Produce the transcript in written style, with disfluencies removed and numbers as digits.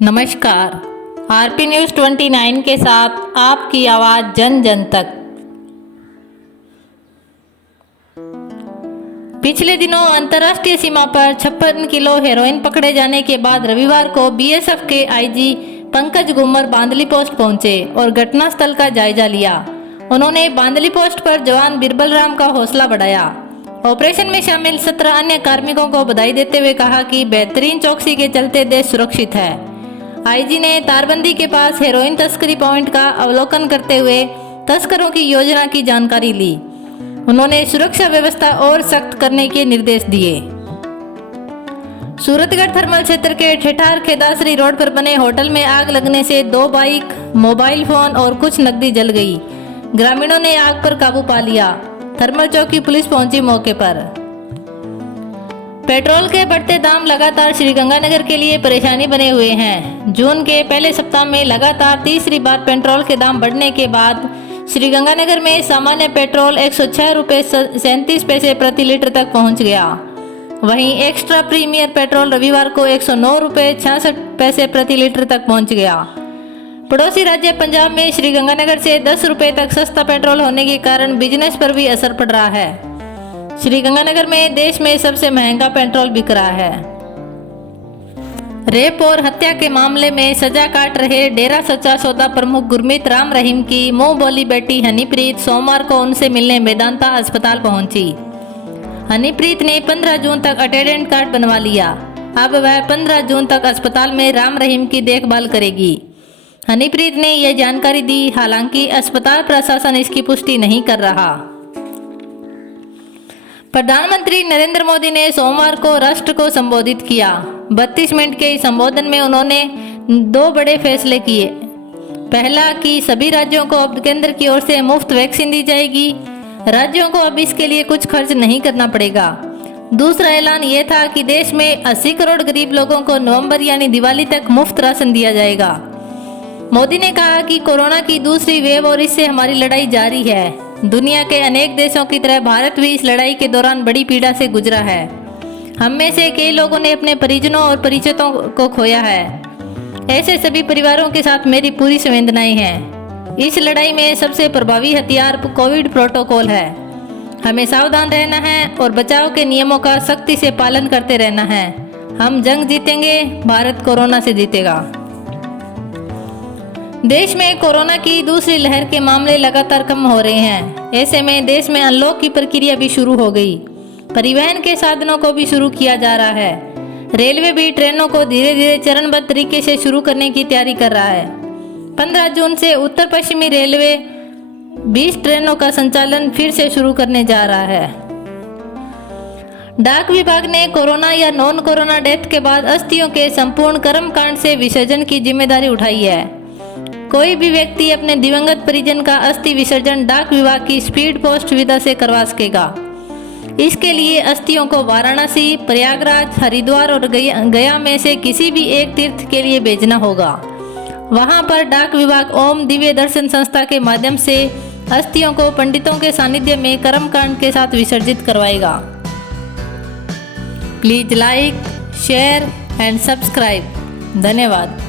नमस्कार। RP news 29 के साथ आपकी आवाज़ जन जन तक। पिछले दिनों अंतर्राष्ट्रीय सीमा पर 56 किलो हेरोइन पकड़े जाने के बाद रविवार को बीएसएफ के आईजी पंकज गुम्मर बांदली पोस्ट पहुंचे और घटनास्थल का जायजा लिया। उन्होंने बांदली पोस्ट पर जवान बिरबल राम का हौसला बढ़ाया। ऑपरेशन में शामिल 17 अन्य कार्मिकों को बधाई देते हुए कहा कि बेहतरीन चौकसी के चलते देश सुरक्षित है। आईजी ने तारबंदी के पास हेरोइन तस्करी पॉइंट का अवलोकन करते हुए तस्करों की योजना की जानकारी ली। उन्होंने सुरक्षा व्यवस्था और सख्त करने के निर्देश दिए। सूरतगढ़ थर्मल क्षेत्र के ठेठार खेदासरी रोड पर बने होटल में आग लगने से 2 बाइक, मोबाइल फोन और कुछ नकदी जल गई। ग्रामीणों ने आग पर काबू पा लिया। थर्मल चौकी पुलिस पहुंची मौके पर। पेट्रोल के बढ़ते दाम लगातार श्रीगंगानगर के लिए परेशानी बने हुए हैं। जून के पहले सप्ताह में लगातार तीसरी बार पेट्रोल के दाम बढ़ने के बाद श्रीगंगानगर में सामान्य पेट्रोल 106 रुपये 37 पैसे प्रति लीटर तक पहुंच गया। वहीं एक्स्ट्रा प्रीमियर पेट्रोल रविवार को 109 रुपये 66 पैसे प्रति लीटर तक पहुंच गया। पड़ोसी राज्य पंजाब में श्रीगंगानगर से 10 रुपये तक सस्ता पेट्रोल होने के कारण बिजनेस पर भी असर पड़ रहा है। श्रीगंगानगर में देश में सबसे महंगा पेट्रोल बिक रहा है। रेप और हत्या के मामले में सजा काट रहे डेरा सच्चा सौदा प्रमुख गुरमीत राम रहीम की मुंह बोली बेटी हनीप्रीत सोमवार को उनसे मिलने मेदांता अस्पताल पहुंची। हनीप्रीत ने 15 जून तक अटेंडेंट कार्ड बनवा लिया। अब वह 15 जून तक अस्पताल में राम रहीम की देखभाल करेगी। हनीप्रीत ने यह जानकारी दी, हालांकि अस्पताल प्रशासन इसकी पुष्टि नहीं कर रहा। प्रधानमंत्री नरेंद्र मोदी ने सोमवार को राष्ट्र को संबोधित किया। 32 मिनट के इस संबोधन में उन्होंने 2 बड़े फैसले किए। पहला कि सभी राज्यों को अब केंद्र की ओर से मुफ्त वैक्सीन दी जाएगी। राज्यों को अब इसके लिए कुछ खर्च नहीं करना पड़ेगा। दूसरा ऐलान यह था कि देश में 80 करोड़ गरीब लोगों को नवंबर यानी दिवाली तक मुफ्त राशन दिया जाएगा। मोदी ने कहा कि कोरोना की दूसरी वेव और इससे हमारी लड़ाई जारी है। दुनिया के अनेक देशों की तरह भारत भी इस लड़ाई के दौरान बड़ी पीड़ा से गुजरा है। हम में से कई लोगों ने अपने परिजनों और परिचितों को खोया है। ऐसे सभी परिवारों के साथ मेरी पूरी संवेदनाएं हैं। इस लड़ाई में सबसे प्रभावी हथियार कोविड प्रोटोकॉल है। हमें सावधान रहना है और बचाव के नियमों का सख्ती से पालन करते रहना है। हम जंग जीतेंगे, भारत कोरोना से जीतेगा। देश में कोरोना की दूसरी लहर के मामले लगातार कम हो रहे हैं। ऐसे में देश में अनलॉक की प्रक्रिया भी शुरू हो गई। परिवहन के साधनों को भी शुरू किया जा रहा है। रेलवे भी ट्रेनों को धीरे धीरे चरणबद्ध तरीके से शुरू करने की तैयारी कर रहा है। 15 जून से उत्तर पश्चिमी रेलवे 20 ट्रेनों का संचालन फिर से शुरू करने जा रहा है। डाक विभाग ने कोरोना या नॉन कोरोना डेथ के बाद अस्थियों के संपूर्ण कर्मकांड से विसर्जन की जिम्मेदारी उठाई है। कोई भी व्यक्ति अपने दिवंगत परिजन का अस्थि विसर्जन डाक विभाग की स्पीड पोस्ट सुविधा से करवा सकेगा। इसके लिए अस्थियों को वाराणसी, प्रयागराज, हरिद्वार और गया में से किसी भी एक तीर्थ के लिए भेजना होगा। वहां पर डाक विभाग ओम दिव्य दर्शन संस्था के माध्यम से अस्थियों को पंडितों के सानिध्य में कर्मकांड के साथ विसर्जित करवाएगा। Please like, share and subscribe. धन्यवाद।